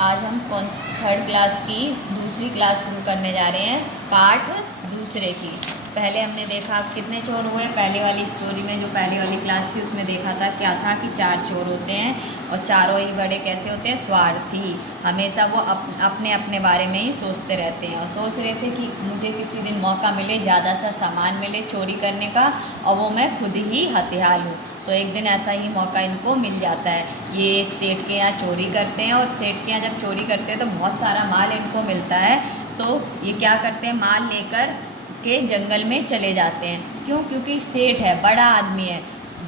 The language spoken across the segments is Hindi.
आज हम थर्ड क्लास की दूसरी क्लास शुरू करने जा रहे हैं, पार्ट दूसरे की। पहले हमने देखा कितने चोर हुए। पहले वाली स्टोरी में, जो पहले वाली क्लास थी, उसमें देखा था क्या था कि 4 चोर होते हैं और चारों ही बड़े कैसे होते हैं, स्वार्थी। हमेशा वो अपने अपने बारे में ही सोचते रहते हैं और सोच रहे थे कि मुझे किसी दिन मौका मिले, ज़्यादा सा सामान मिले चोरी करने का और वो मैं खुद ही हथियार लूँ। तो एक दिन ऐसा ही मौका इनको मिल जाता है। ये एक सेठ के यहाँ चोरी करते हैं और सेठ के यहाँ जब चोरी करते हैं तो बहुत सारा माल इनको मिलता है। तो ये क्या करते हैं, माल लेकर के जंगल में चले जाते हैं। क्यों? क्योंकि सेठ है, बड़ा आदमी है।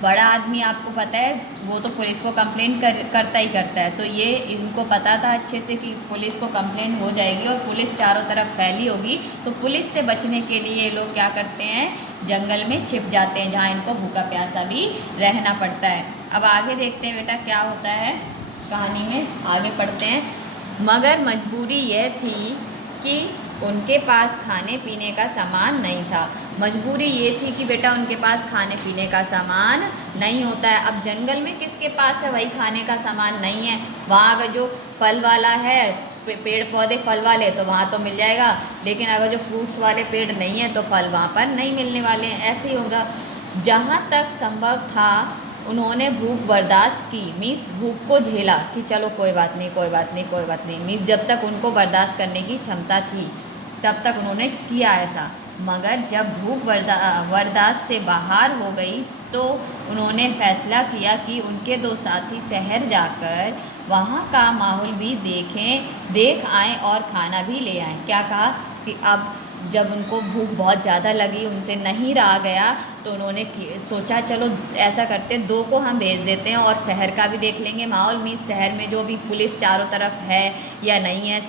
बड़ा आदमी आपको पता है वो तो पुलिस को कंप्लेंट करता ही करता है। तो ये इनको पता था अच्छे से कि पुलिस को कंप्लेंट हो जाएगी और पुलिस चारों तरफ फैली होगी। तो पुलिस से बचने के लिए ये लोग क्या करते हैं, जंगल में छिप जाते हैं, जहाँ इनको भूखा प्यासा भी रहना पड़ता है। अब आगे देखते हैं बेटा क्या होता है कहानी में, आगे पढ़ते हैं। मगर मजबूरी यह थी कि उनके पास खाने पीने का सामान नहीं था। मजबूरी ये थी कि बेटा उनके पास खाने पीने का सामान नहीं होता है। अब जंगल में किसके पास है भाई खाने का सामान नहीं है। वहाँ अगर जो फल वाला है, पेड़ पौधे फल वाले, तो वहाँ तो मिल जाएगा, लेकिन अगर जो फ्रूट्स वाले पेड़ नहीं है तो फल वहाँ पर नहीं मिलने वाले हैं। ऐसे ही होगा। जहाँ तक संभव था उन्होंने भूख बर्दाश्त की, मीन्स भूख को झेला कि चलो कोई बात नहीं, कोई बात नहीं, कोई बात नहीं। मीन्स जब तक उनको बर्दाश्त करने की क्षमता थी तब तक उन्होंने किया ऐसा। मगर जब भूख बर्दाश्त से बाहर हो गई तो उन्होंने फैसला किया कि उनके 2 साथी शहर जाकर वहाँ का माहौल भी देख आएँ और खाना भी ले आएँ। क्या कहा कि अब जब उनको भूख बहुत ज़्यादा लगी, उनसे नहीं रहा गया, तो उन्होंने सोचा चलो ऐसा करते 2 को हम भेज देते हैं और शहर का भी देख लेंगे माहौल। मीन्स शहर में जो भी पुलिस चारों तरफ है या नहीं है,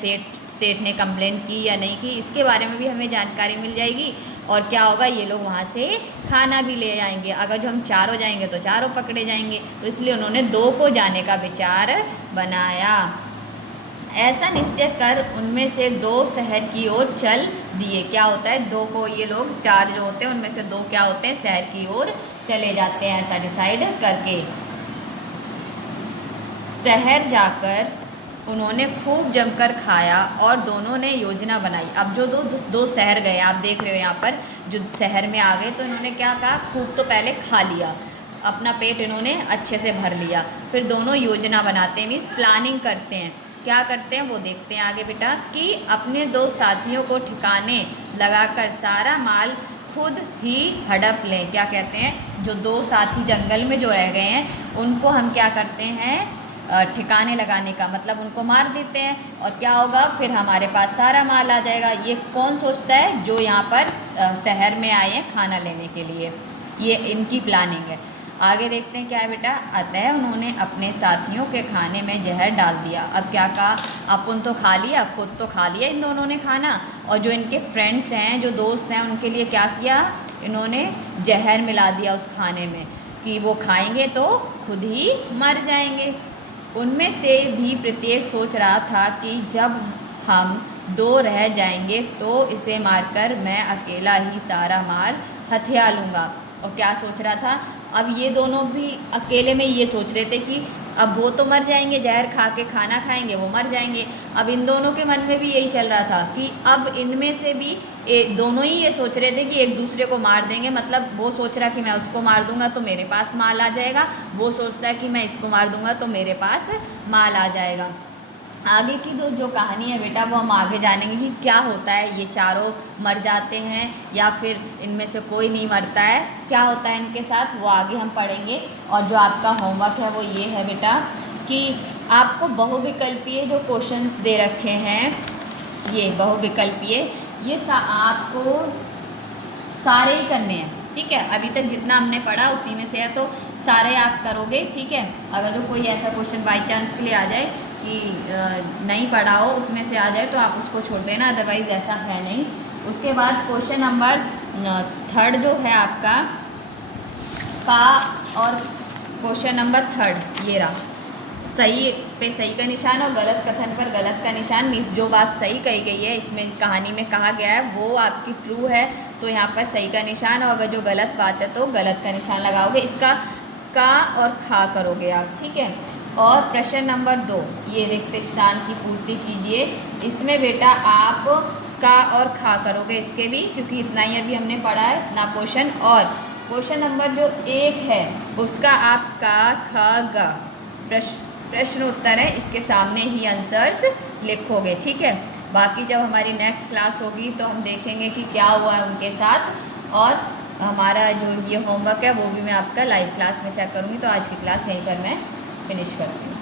सेठ ने कंप्लेंट की या नहीं की, इसके बारे में भी हमें जानकारी मिल जाएगी। और क्या होगा, ये लोग वहाँ से खाना भी ले आएंगे। अगर जो हम चारों जाएंगे तो चारों पकड़े जाएंगे। तो इसलिए उन्होंने 2 को जाने का विचार बनाया। ऐसा निश्चय कर उनमें से 2 शहर की ओर चल दिए। क्या होता है, 2 को ये लोग 4 जो होते हैं उनमें से 2 क्या होते हैं, शहर की ओर चले जाते हैं, ऐसा डिसाइड करके। शहर जाकर उन्होंने खूब जमकर खाया और दोनों ने योजना बनाई। अब जो दो शहर गए, आप देख रहे हो यहाँ पर, जो शहर में आ गए तो इन्होंने क्या कहा, खूब तो पहले खा लिया, अपना पेट इन्होंने अच्छे से भर लिया। फिर दोनों योजना बनाते हैं, मीन्स प्लानिंग करते हैं। क्या करते हैं वो देखते हैं आगे बेटा, कि अपने 2 साथियों को ठिकाने लगाकर सारा माल खुद ही हड़प लें। क्या कहते हैं, जो 2 साथी जंगल में जो रह गए हैं उनको हम क्या करते हैं, ठिकाने लगाने का मतलब उनको मार देते हैं। और क्या होगा, फिर हमारे पास सारा माल आ जाएगा। ये कौन सोचता है, जो यहाँ पर शहर में आए हैं खाना लेने के लिए। ये इनकी प्लानिंग है। आगे देखते हैं क्या है बेटा। अतः उन्होंने अपने साथियों के खाने में जहर डाल दिया। अब क्या कहा, अपन तो खा लिया, खुद तो खा लिया इन दोनों ने खाना, और जो इनके फ्रेंड्स हैं, जो दोस्त हैं, उनके लिए क्या किया, इन्होंने जहर मिला दिया उस खाने में कि वो खाएंगे तो खुद ही मर जाएंगे। उनमें से भी प्रत्येक सोच रहा था कि जब हम 2 रह जाएंगे तो इसे मारकर मैं अकेला ही सारा माल हथिया लूँगा। और क्या सोच रहा था, अब ये दोनों भी अकेले में ये सोच रहे थे कि अब वो तो मर जाएंगे, जहर खा के खाना खाएंगे, वो मर जाएंगे। अब इन दोनों के मन में भी यही चल रहा था कि अब इनमें से भी दोनों ही ये सोच रहे थे कि एक दूसरे को मार देंगे। मतलब वो सोच रहा कि मैं उसको मार दूंगा तो मेरे पास माल आ जाएगा, वो सोचता है कि मैं इसको मार दूंगा तो मेरे पास माल आ जाएगा। आगे की जो कहानी है बेटा, वो हम आगे जानेंगे कि क्या होता है, ये चारों मर जाते हैं या फिर इनमें से कोई नहीं मरता है, क्या होता है इनके साथ, वो आगे हम पढ़ेंगे। और जो आपका होमवर्क है वो ये है बेटा कि आपको बहुविकल्पीय जो क्वेश्चंस दे रखे हैं, ये बहुविकल्पीय, ये आपको सारे ही करने हैं, ठीक है। अभी तक जितना हमने पढ़ा उसी में से है, तो सारे आप करोगे, ठीक है। अगर जो कोई ऐसा क्वेश्चन बाई चांस के लिए आ जाए कि नहीं पढ़ा हो, उसमें से आ जाए तो आप उसको छोड़ देना, अदरवाइज़ ऐसा है नहीं। उसके बाद क्वेश्चन नंबर 3 जो है आपका का, और क्वेश्चन नंबर 3 ये रहा, सही पे सही का निशान और गलत कथन पर गलत का निशान। मीन्स जो बात सही कही गई है, इसमें कहानी में कहा गया है, वो आपकी ट्रू है तो यहाँ पर सही का निशान, और अगर जो गलत बात है तो गलत का निशान लगाओगे। इसका का और खा करोगे आप, ठीक है। और प्रश्न नंबर 2, ये रिक्त स्थान की पूर्ति कीजिए। इसमें बेटा आप का और खा करोगे इसके भी, क्योंकि इतना ही अभी हमने पढ़ा है ना पोषण। और क्वेश्चन नंबर जो 1 है उसका आप का ख ग प्रश्न उत्तर है, इसके सामने ही आंसर्स लिखोगे, ठीक है। बाकी जब हमारी नेक्स्ट क्लास होगी तो हम देखेंगे कि क्या हुआ है उनके साथ, और हमारा जो ये होमवर्क है वो भी मैं आपका लाइव क्लास में चेक करूँगी। तो आज की क्लास यहीं पर मैं फिनिश करती हूँ।